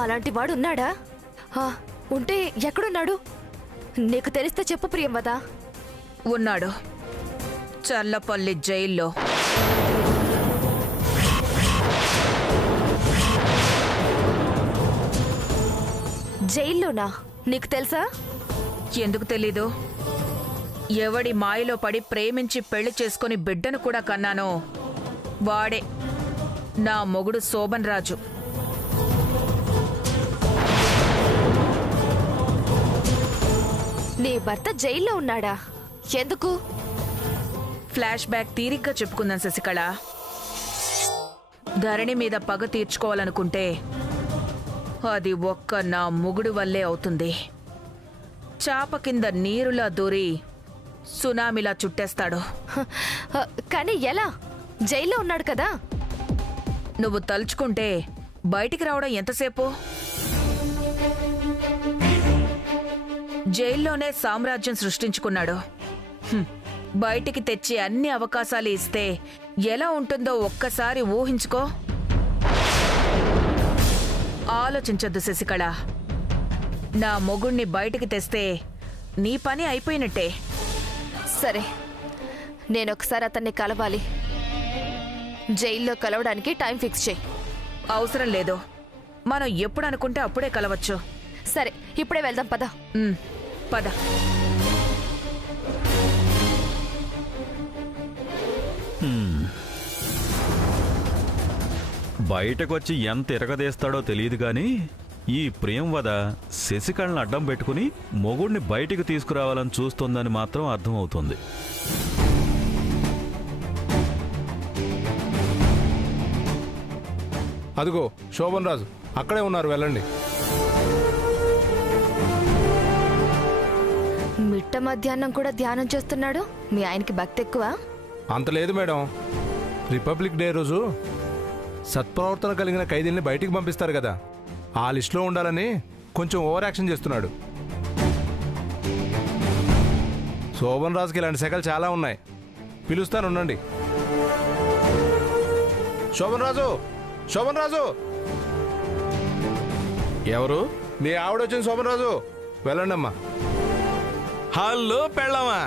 అలాంటి వాడు ఉన్నాడా? ఉంటే ఎక్కడున్నాడు? నీకు తెలిస్తే చెప్పు ప్రియంవద. ఉన్నాడు, చల్లపల్లి జైల్లో. జైల్లోనా? నీకు తెలుసా? ఎందుకు తెలీదు? ఎవడి మాయలో పడి ప్రేమించి పెళ్లి చేసుకుని బిడ్డను కూడా కన్నానో వాడే నా మొగుడు శోభన్ రాజు. నీ భర్త జైల్లో ఉన్నాడా? ఎందుకు? ఫ్లాష్ బ్యాక్ తీరిగ్గా చెప్పుకుందాం శశికళ. ధరణి మీద పగ తీర్చుకోవాలనుకుంటే అది ఒక్క నా మొగుడు వల్లే అవుతుంది. చాప కింద నీరులా దూరి సునామీలా చుట్టేస్తాడు. కానీ ఎలా? జైల్లో ఉన్నాడు కదా. నువ్వు తలుచుకుంటే బయటికి రావడం ఎంతసేపు? జైల్లోనే సామ్రాజ్యం సృష్టించుకున్నాడు. బయటికి తెచ్చి అన్ని అవకాశాలు ఇస్తే ఎలా ఉంటుందో ఒక్కసారి ఊహించుకో. ఆలోచించొద్దు శశికళ. నా మొగుణ్ణి బయటికి తెస్తే నీ పని అయిపోయినట్టే. సరే, నేనొకసారి అతన్ని కలవాలి. జైల్లో కలవడానికి టైం ఫిక్స్ చేయి. అవసరం లేదు, మనం ఎప్పుడు అనుకుంటే అప్పుడే కలవచ్చు. సరే, ఇప్పుడే వెళ్దాం, పద. పద. బయటకొచ్చి ఎంత ఎరగదీస్తాడో తెలియదు గాని ఈ ప్రియంవద శశికళను అడ్డం పెట్టుకుని మొగుడిని బయటికి తీసుకురావాలని చూస్తోందని మాత్రం అర్థమవుతుంది. అదిగో శోభన్ రాజు అక్కడే ఉన్నారు, వెళ్ళండి. మిట్ట మధ్యాహ్నం కూడా ధ్యానం చేస్తున్నాడు. మీ ఆయనకి భక్తి ఎక్కువ? అంత లేదు మేడం. రిపబ్లిక్ డే రోజు సత్ప్రవర్తన కలిగిన ఖైదీల్ని బయటికి పంపిస్తారు కదా, ఆ లిస్టులో ఉండాలని కొంచెం ఓవర్ యాక్షన్ చేస్తున్నాడు. శోభన్ రాజుకి ఇలాంటి శాఖలు చాలా ఉన్నాయి, పిలుస్తాను, ఉండండి. శోభన్ రాజు, శోభన్ రాజు. ఎవరు? నీ ఆవిడ వచ్చింది శోభన్ రాజు, వెళ్ళండి అమ్మా. హలో పెళ్ళామా,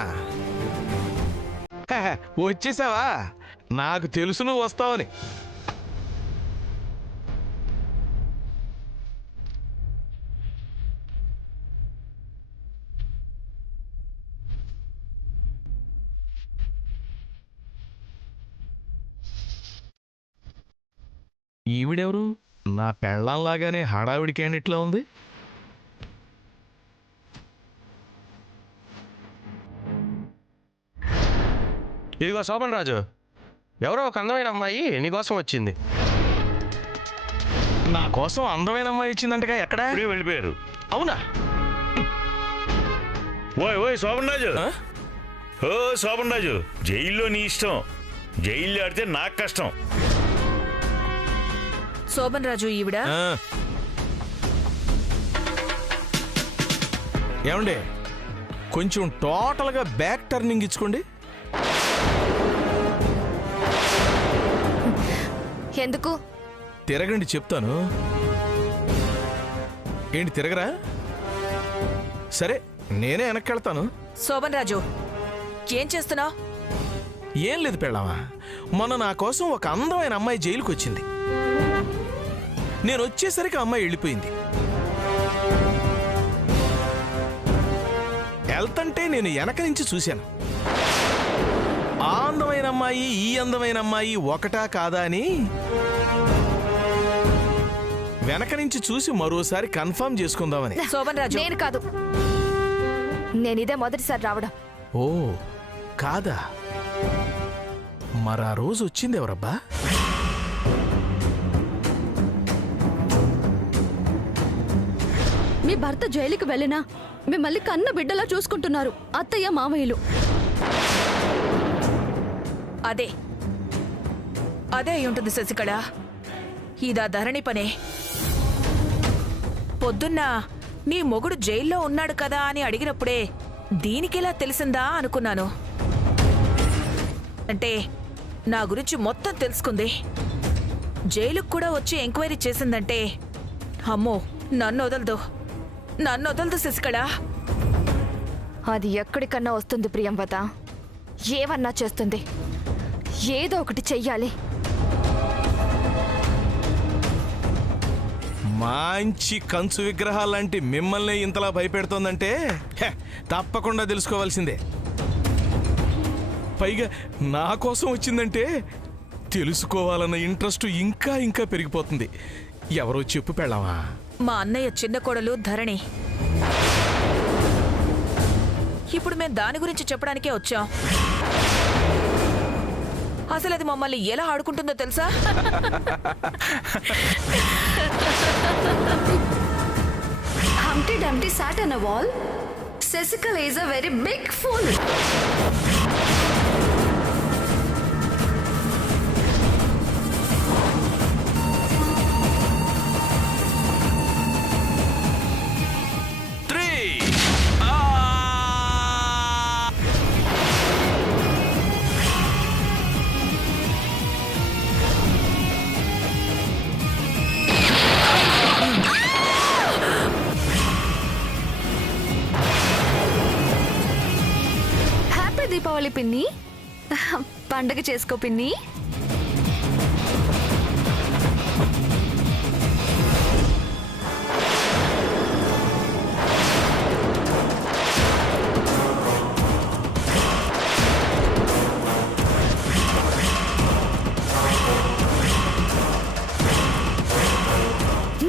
వచ్చేసావా? నాకు తెలుసు నువ్వు వస్తావని. ఈవిడెవరు? నా పెళ్ళంలాగానే హడావిడి క్యాండిడేట్లా ఉంది. ఇదిగో శోభన్ రాజు, ఎవరో ఒక అందమైన అమ్మాయి నీకోసం వచ్చింది. నా కోసం అందమైన అమ్మాయి ఇచ్చిందంటగా. ఎక్కడ వెళ్ళిపోయారు? అవునా? ఓయ్ ఓయ్ శోభన్ రాజు, ఓ శోభన్ రాజు, జైల్లో నీ ఇష్టం, జైల్లో ఆడితే నాకు కష్టం. శోభన్ రాజు ఈవిడ. ఏమండి, కొంచెం టోటల్గా బ్యాక్ టర్నింగ్ ఇచ్చుకోండి. ఎందుకు? తిరగండి చెప్తాను. ఏంటి తిరగరా? సరే, నేనే వెనక్కి వెళ్తాను. శోభన్ రాజు, ఏం చేస్తున్నావు? ఏం లేదు పెళ్ళామా, మొన్న నా కోసం ఒక అందమైన అమ్మాయి జైలుకి వచ్చింది. నేను వచ్చేసరికి అమ్మాయి వెళ్ళిపోయింది. వెళ్తంటే నేను వెనక నుంచి చూశాను. ఆ అందమైన అమ్మాయి ఈ అందమైన అమ్మాయి ఒకటా కాదా అని వెనక నుంచి చూసి మరోసారి కన్ఫర్మ్ చేసుకుందామని. శోభన్ రాజు, నేను కాదు, నేనిదే మొదటిసారి రావడం. ఓ కాదా? మరా రోజు వచ్చింది ఎవరబ్బా? మీ భర్త జైలుకి వెళ్ళినా మిమ్మల్ని కన్న బిడ్డలా చూసుకుంటున్నారు అత్తయ్య మామయ్యలు. అదే అదే ఉంటుంది శశికళ. ఇదా ధరణి పనే. పొద్దున్న నీ మొగుడు జైల్లో ఉన్నాడు కదా అని అడిగినప్పుడే దీనికిలా తెలిసిందా అనుకున్నాను. అంటే నా గురించి మొత్తం తెలుసుకుంది. జైలుకు కూడా వచ్చి ఎంక్వైరీ చేసిందంటే అమ్మో, నన్ను వదలదు శశికళ. అది ఎక్కడికన్నా వస్తుంది ప్రియంవద. ఏమన్నా చేస్తుంది. ఏదో ఒకటి చెయ్యాలి. మంచి కంచు విగ్రహాలాంటి మిమ్మల్ని ఇంతలా భయపెడుతోందంటే తప్పకుండా తెలుసుకోవాల్సిందే. పైగా నా కోసం వచ్చిందంటే తెలుసుకోవాలన్న ఇంట్రెస్ట్ ఇంకా ఇంకా పెరిగిపోతుంది. ఎవరో చెప్పు పెళ్ళామా? మా అన్నయ్య చిన్న కోడలు ధరణి. ఇప్పుడు మేం దాని గురించి చెప్పడానికే వచ్చాం. అసలు అది మమ్మల్ని ఎలా ఆడుకుంటుందో తెలుసా? Humpty Dumpty sat on a wall. Cecilia is a very big fool. Deepavali పిన్ని, పండగ చేసుకో పిన్ని.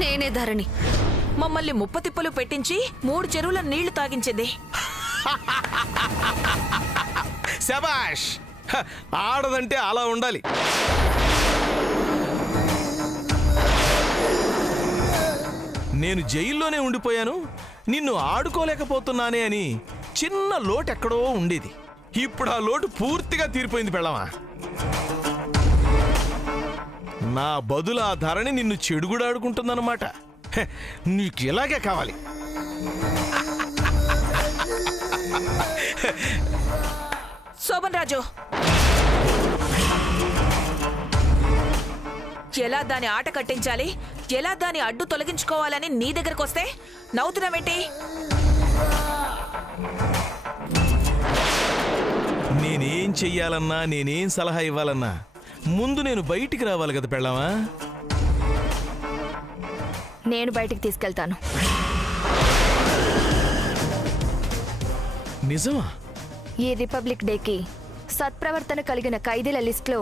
నేనే ధరణి. మమ్మల్ని ముప్పతిప్పలు పెట్టించి 3 చెరువుల నీళ్లు తాగించింది. శబాష్! ఆడదంటే అలా ఉండాలి. నేను జైల్లోనే ఉండిపోయాను, నిన్ను ఆడుకోలేకపోతున్నానే అని చిన్న లోటు ఎక్కడో ఉండేది. ఇప్పుడు ఆ లోటు పూర్తిగా తీరిపోయింది పెళ్ళమా. నా బదులు ఆ ధరణి నిన్ను చెడుగుడు ఆడుకుంటుందన్నమాట. నీకు ఇలాగే కావాలి. శోభన్ రాజు, ఎలా దాని ఆట కట్టించాలి, ఎలా దాని అడ్డు తొలగించుకోవాలని నీ దగ్గరకు వస్తే నవ్వుతున్నావేంటి? నేనేం చెయ్యాలన్నా, నేనేం సలహా ఇవ్వాలన్నా ముందు నేను బయటికి రావాలి కదా పెళ్ళామా. నేను బయటికి తీసుకెళ్తాను. నిజమా? ఈ రిపబ్లిక్ డేకి సత్ప్రవర్తన కలిగిన ఖైదీల లిస్టులో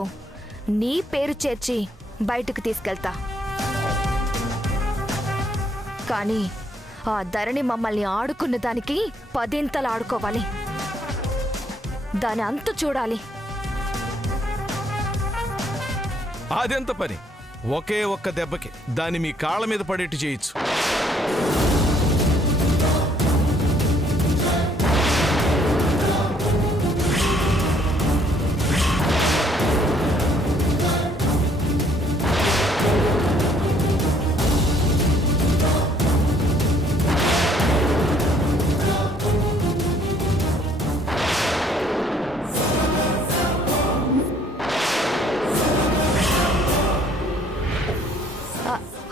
నీ పేరు చేర్చి బయటకు తీసుకెళ్తా. కానీ ఆ ధరణి మమ్మల్ని ఆడుకున్న దానికి 10 ఆడుకోవాలి. దాని అంతు చూడాలి. అదెంత పని? ఒకే ఒక్క దెబ్బకి దాన్ని మీ కాళ్ళ మీద పడేట్టు చేయొచ్చు.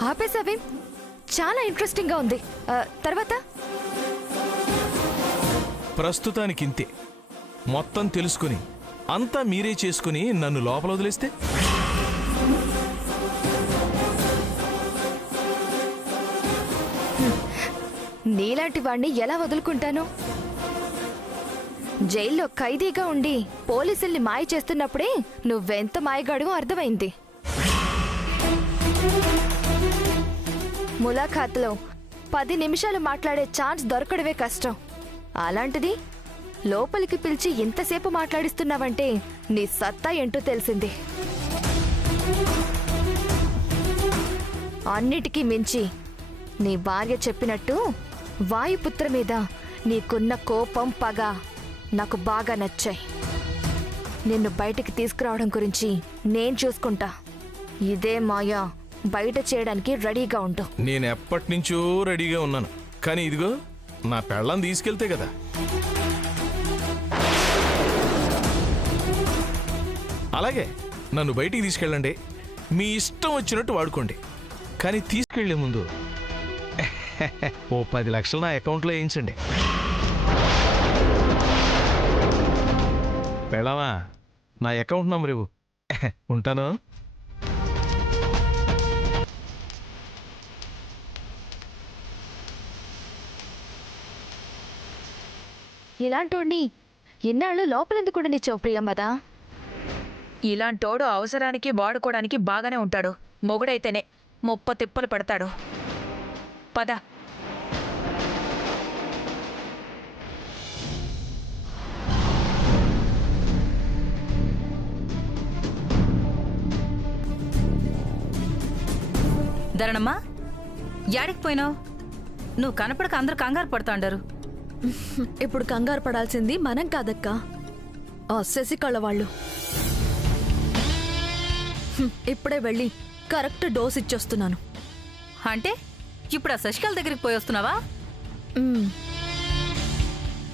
ఆపేసావే, చాలా ఇంట్రెస్టింగ్ గా ఉంది. తర్వాత ప్రస్తుతానికి ఇంతే. మొత్తం తెలుసుకుని అంతా మీరే చేసుకుని నన్ను లోపల వదిలేస్తే నీలాంటి వాణ్ణి ఎలా వదులుకుంటాను? జైల్లో ఖైదీగా ఉండి పోలీసుల్ని మాయ చేస్తున్నప్పుడే నువ్వెంత మాయగాడివో అర్థమైంది. ములాఖాత్లో 10 నిమిషాలు మాట్లాడే ఛాన్స్ దొరకడమే కష్టం. అలాంటిది లోపలికి పిలిచి ఇంతసేపు మాట్లాడిస్తున్నావంటే నీ సత్తా ఏంటో తెలిసింది. అన్నిటికీ మించి నీ భార్య చెప్పినట్టు వాయుపుత్ర మీద నీకున్న కోపం, పగ నాకు బాగా నచ్చాయి. నిన్ను బయటికి తీసుకురావడం గురించి నేను చూసుకుంటా. ఇదే మాయా బయట చేయడానికి రెడీగా ఉండు. నేను ఎప్పటి నుంచో రెడీగా ఉన్నాను, కానీ ఇదిగో నా పెళ్ళం తీసుకెళ్తే కదా. అలాగే నన్ను బయటికి తీసుకెళ్ళండి, మీ ఇష్టం వచ్చినట్టు వాడుకోండి. కానీ తీసుకెళ్లే ముందు ఓ 10 లక్షలు నా అకౌంట్లో వేయించండి. పెళ్ళామా, నా అకౌంట్ నంబర్ ఇవ్వు. ఉంటాను. ఇలాంటోడిని ఇన్నాళ్ళు లోపలెందుకు కూడా నిచ్చావు ప్రియంవద? ఇలాంటోడు అవసరానికి వాడుకోవడానికి బాగానే ఉంటాడు. మొగుడైతేనే 30 తిప్పలు పెడతాడు. పద. ధరణమ్మా, యాడికి పోయినావు? నువ్వు కనపడక అందరూ కంగారు పడుతుండారు. ఇప్పుడు కంగారు పడాల్సింది మనం కాదక్క, ఆ శశికళ వాళ్ళు. ఇప్పుడే వెళ్ళి కరెక్ట్ డోస్ ఇచ్చొస్తున్నాను. అంటే ఇప్పుడు ఆ శశికళ దగ్గరికి పోయి వస్తున్నావా?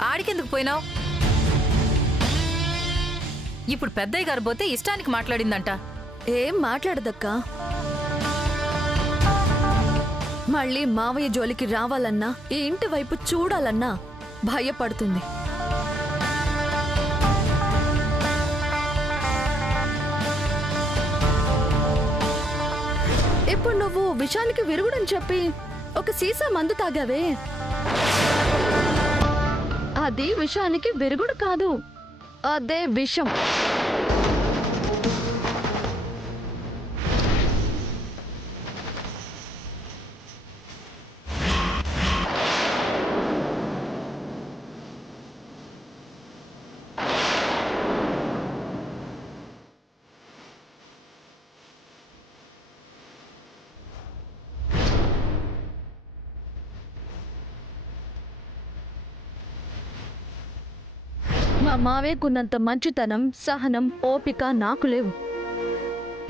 ఆడికెందుకు పోయినావు? ఇప్పుడు పెద్దయ్య గారు పోతే ఇష్టానికి మాట్లాడిందంట. ఏం మాట్లాడదక్క. మళ్ళీ మావయ్య జోలికి రావాలన్నా, ఈ ఇంటి వైపు చూడాలన్నా భయపడుతుంది. ఇప్పుడు నువ్వు విషానికి విరుగుడని చెప్పి ఒక సీసా మందు తాగావే, అది విషానికి విరుగుడు కాదు, అదే విషం. మా మావేకున్నంత మంచితనం, సహనం, ఓపిక నాకు లేవు.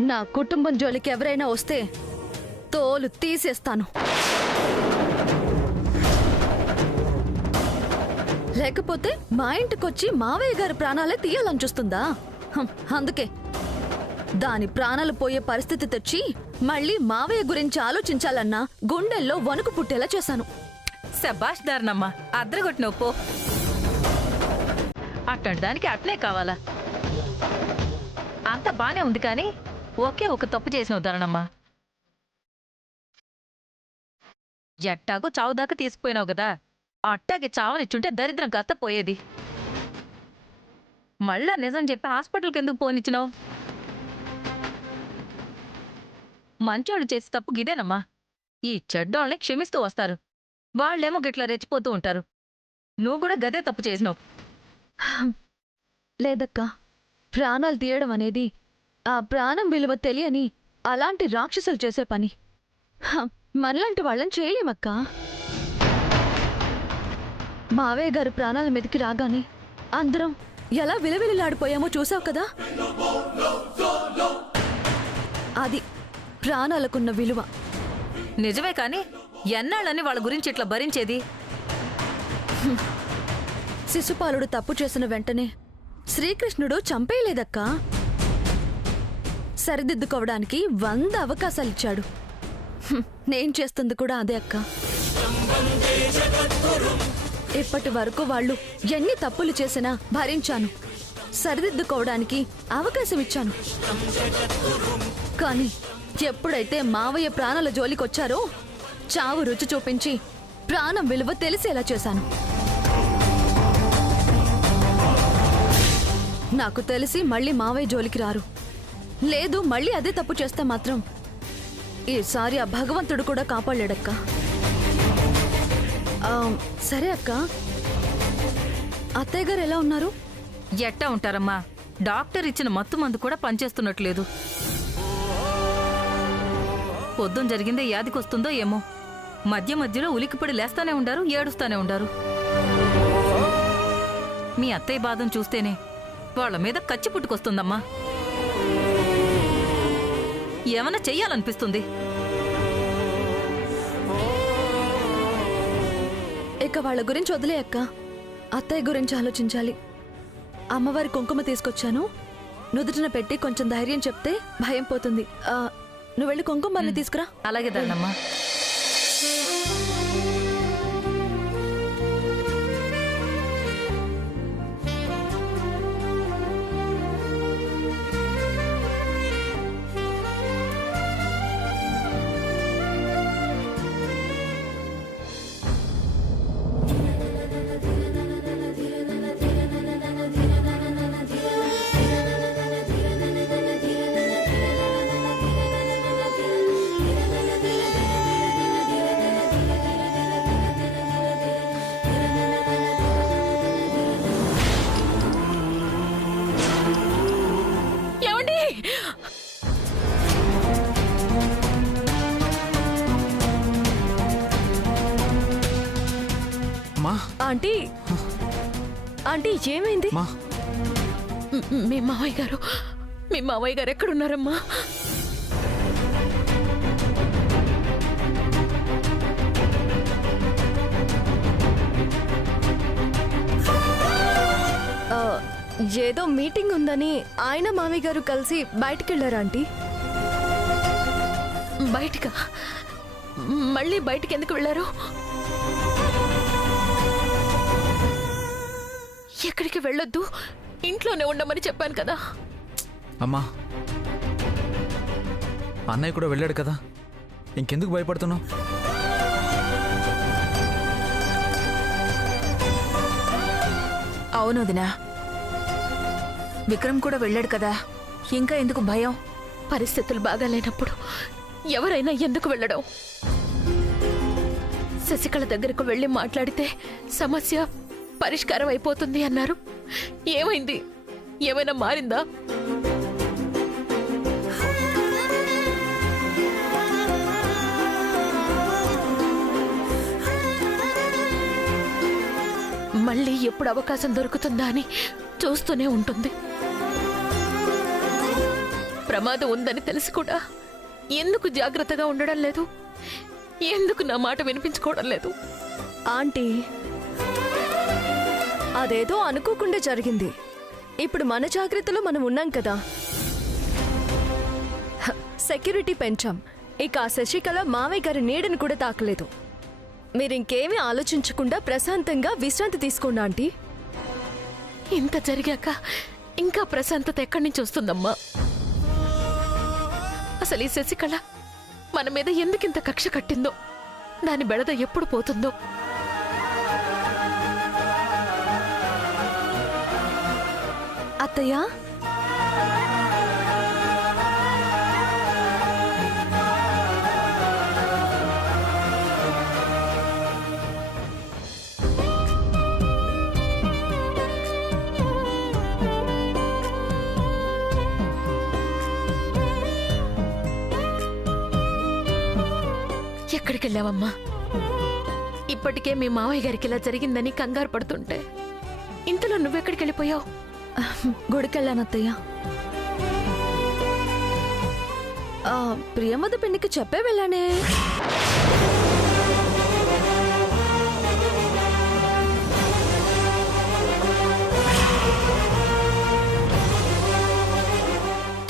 నా కుటుంబం జోలికి ఎవరైనా వస్తే తోలు తీసేస్తాను. లేకపోతే మా ఇంటికొచ్చి మావయ్య గారి ప్రాణాలే తీయాలని చూస్తుందా? అందుకే దాని ప్రాణాలు పోయే పరిస్థితి తెచ్చి మళ్ళీ మావయ్య గురించి ఆలోచించాలన్నా గుండెల్లో వణుకు పుట్టేలా చేశాను. శబాష్ ధరణమ్మా, అద్దరగొట్టినవు పో. అట్లాంటి దానికి అట్లే కావాలా? అంత బానే ఉంది కానీ ఒకే ఒక తప్పు చేసినావు ధరణమ్మా. ఎట్టాగో చావు దాకా తీసుకుపోయినావు కదా, అట్టాగే చావనిచ్చుంటే దరిద్రం కాస్త పోయేది. మళ్ళా నిజం చెప్పి హాస్పిటల్కి ఎందుకు పోనిచ్చినావు? మంచోళ్ళు చేసే తప్పు గిదేనమ్మా. ఈ చెడ్డోళ్ళని క్షమిస్తూ వస్తారు, వాళ్ళేమో గిట్లా రెచ్చిపోతూ ఉంటారు. నువ్వు కూడా గదే తప్పు చేసినావు. లేదక్కా, ప్రాణాలు తీయడం అనేది ఆ ప్రాణం విలువ తెలియని అలాంటి రాక్షసులు చేసే పని. మనలాంటి వాళ్ళని చేయలేమక్కా. మావయ్య గారు ప్రాణాల మీదకి రాగానే అందరం ఎలా విలవిలలాడిపోయామో చూసావు కదా. అది ప్రాణాలకున్న విలువ. నిజమే కాని ఎన్నాళ్ళని వాళ్ళ గురించి ఇట్లా భరించేది? శిశుపాలుడు తప్పు చేసిన వెంటనే శ్రీకృష్ణుడు చంపేయలేదక్కా. సరిదిద్దుకోవడానికి 100 అవకాశాలిచ్చాడు. నేను చేస్తుంది కూడా అదే అక్క. ఇప్పటి వరకు వాళ్ళు ఎన్ని తప్పులు చేసినా భరించాను, సరిదిద్దుకోవడానికి అవకాశం ఇచ్చాను. కానీ ఎప్పుడైతే మావయ్య ప్రాణాల జోలికొచ్చారో చావు రుచి చూపించి ప్రాణం విలువ తెలిసేలా చేశాను. నాకు తెలిసి మళ్ళీ మావయ్య జోలికి రారు. లేదు మళ్ళీ అదే తప్పు చేస్తే మాత్రం ఈసారి ఆ భగవంతుడు కూడా కాపాడలేడక్క. సరే అక్క, అత్తయ్య గారు ఎలా ఉన్నారు? ఎట్టా ఉంటారమ్మా, డాక్టర్ ఇచ్చిన మత్తు మందు కూడా పనిచేస్తున్నట్లేదు. పొద్దున జరిగిందే యాదికొస్తుందో ఏమో, మధ్య మధ్యలో ఉలికిపడి లేస్తానే ఉండారు, ఏడుస్తానే ఉండారు. మీ అత్తయ్య బాధను చూస్తేనే వాళ్ళ మీద కచ్చి పుట్టుకొస్తుందమ్మా. ఏమన్నా చెయ్యాలనిపిస్తుంది. ఇక వాళ్ళ గురించి వదిలే అక్క, అత్తయ్య గురించి ఆలోచించాలి. అమ్మవారి కుంకుమ తీసుకొచ్చాను, నుదుటిన పెట్టి కొంచెం ధైర్యం చెప్తే భయం పోతుంది. నువ్వు వెళ్ళి కుంకుమని తీసుకురా. అలాగే దండమ్మా. ఆంటీ ఆంటీ ఏమైంది? మీ మావయ్య గారు ఎక్కడున్నారమ్మా? ఏదో మీటింగ్ ఉందని ఆయన మావయ్య గారు కలిసి బయటికి వెళ్ళారా ఆంటీ? బయటికా? మళ్ళీ బయటికి ఎందుకు వెళ్ళారు? ఎక్కడికి వెళ్ళొద్దు, ఇంట్లోనే ఉండమని చెప్పాను కదా. అమ్మా, అన్నయ్య కూడా వెళ్ళాడు కదా, ఇంకెందుకు భయపడుతున్నావు? అవును వదినా, విక్రమ్ కూడా వెళ్ళాడు కదా, ఇంకా ఎందుకు భయం? పరిస్థితులు బాగాలేనప్పుడు ఎవరైనా ఎందుకు వెళ్ళడం? శశికళ దగ్గరకు వెళ్ళి మాట్లాడితే సమస్య పరిష్కారం అయిపోతుంది అన్నారు. ఏమైంది? ఏమైనా మారిందా? మళ్ళీ ఎప్పుడు అవకాశం దొరుకుతుందా అని చూస్తూనే ఉంటుంది. ప్రమాదం ఉందని తెలిసి కూడా ఎందుకు జాగ్రత్తగా ఉండడం లేదు? ఎందుకు నా మాట వినిపించుకోవడం లేదు? ఆంటీ, అదేదో అనుకోకుండా జరిగింది. ఇప్పుడు మన జాగ్రత్తలో మనం ఉన్నాం కదా. సెక్యూరిటీ పెంచాం. ఇక ఆ శశికళ మావయ్య గారి నీడని కూడా తాకలేదు. మీరింకేమీ ఆలోచించకుండా ప్రశాంతంగా విశ్రాంతి తీసుకోండి ఆంటీ. ఇంత జరిగాక ఇంకా ప్రశాంతత ఎక్కడి నుంచి వస్తుందమ్మా? అసలు ఈ శశికళ మన మీద ఎందుకింత కక్ష కట్టిందో, దాని బెడద ఎప్పుడు పోతుందో. అత్తయ్య, ఎక్కడికి వెళ్ళావమ్మా? ఇప్పటికే మీ మావయ్య గారికి ఇలా జరిగిందని కంగారు పడుతుంటే ఇంతలో నువ్వెక్కడికి వెళ్ళిపోయావు? గుడికెళ్ళాను అత్తయ్య. ప్రియమద పిన్నికి చెప్పే వెళ్ళానే.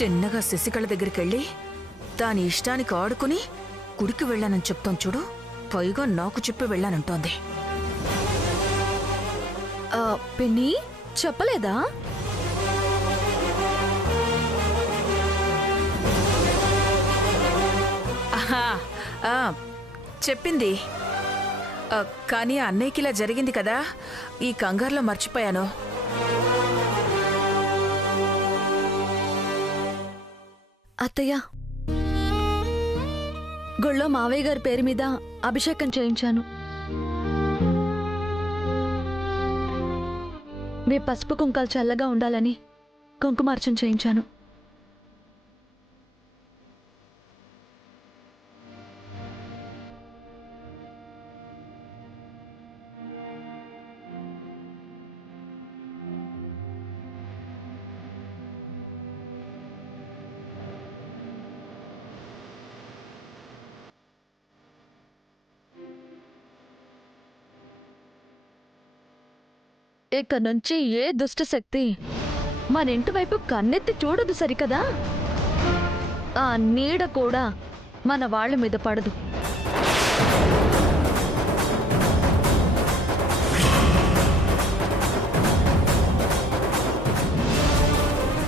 తిన్నగా శశికళ దగ్గరికి వెళ్ళి దాని ఇష్టానికి ఆడుకుని గుడికి వెళ్ళానని చెప్తాం చూడు, పైగా నాకు చెప్పి వెళ్ళానంటోంది. పిన్ని చెప్పలేదా? ఆహా, చెప్పింది. కానీ అన్నయ్యకి ఇలా జరిగింది కదా, ఈ కంగారులో మర్చిపోయాను. అత్తయ్య, గుళ్ళో మావయ్య గారి పేరు మీద అభిషేకం చేయించాను. మీ పసుపు కుంకాలు చల్లగా ఉండాలని కుంకుమార్చన చేయించాను. ఇక నుంచి ఏ దుష్ట శక్తి మన ఇంటి వైపు కన్నెత్తి చూడదు సరికదా? ఆ నీడ కూడా మన వాళ్ళ మీద పడదు.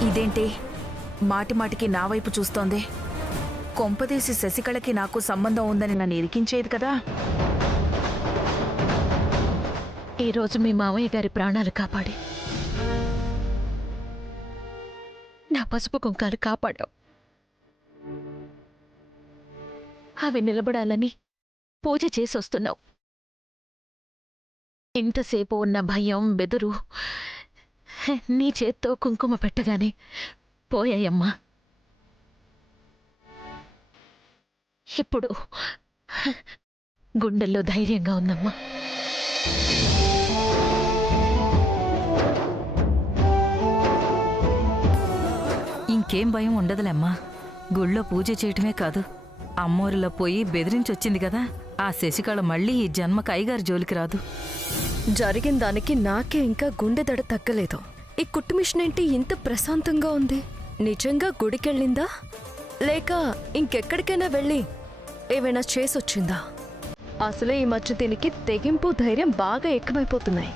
ఇదేంటి మాటి మాటికి నా వైపు చూస్తోంది? కొంపదీసి శశికళకి నాకు సంబంధం ఉందని నన్ను ఇరికించేది కదా. ఈరోజు మీ మావయ్య గారి ప్రాణాలు కాపాడి నా పసుపు కుంకాలు కాపాడావు. అవి నిలబడాలని పూజ చేసొస్తున్నావు. ఇంతసేపు ఉన్న భయం, బెదురు నీ చేత్తో కుంకుమ పెట్టగానే పోయాయమ్మా. ఇప్పుడు గుండెల్లో ధైర్యంగా ఉందమ్మా. నీకేం భయం ఉండదులేమ్మా. గుళ్ళో పూజ చేయటమే కాదు, అమ్మోరిలో పోయి బెదిరించొచ్చింది కదా, ఆ శశికళ మళ్ళీ ఈ జన్మకు అయ్యగారి జోలికి రాదు. జరిగిన దానికి నాకే ఇంకా గుండె దడ తగ్గలేదు. ఈ కుట్టు మిషన్ ఏంటి ఇంత ప్రశాంతంగా ఉంది? నిజంగా గుడికెళ్ళిందా లేక ఇంకెక్కడికైనా వెళ్ళి ఏమైనా చేసొచ్చిందా? అసలే ఈ మధ్య దీనికి తెగింపు ధైర్యం బాగా ఎక్కువైపోతున్నాయి.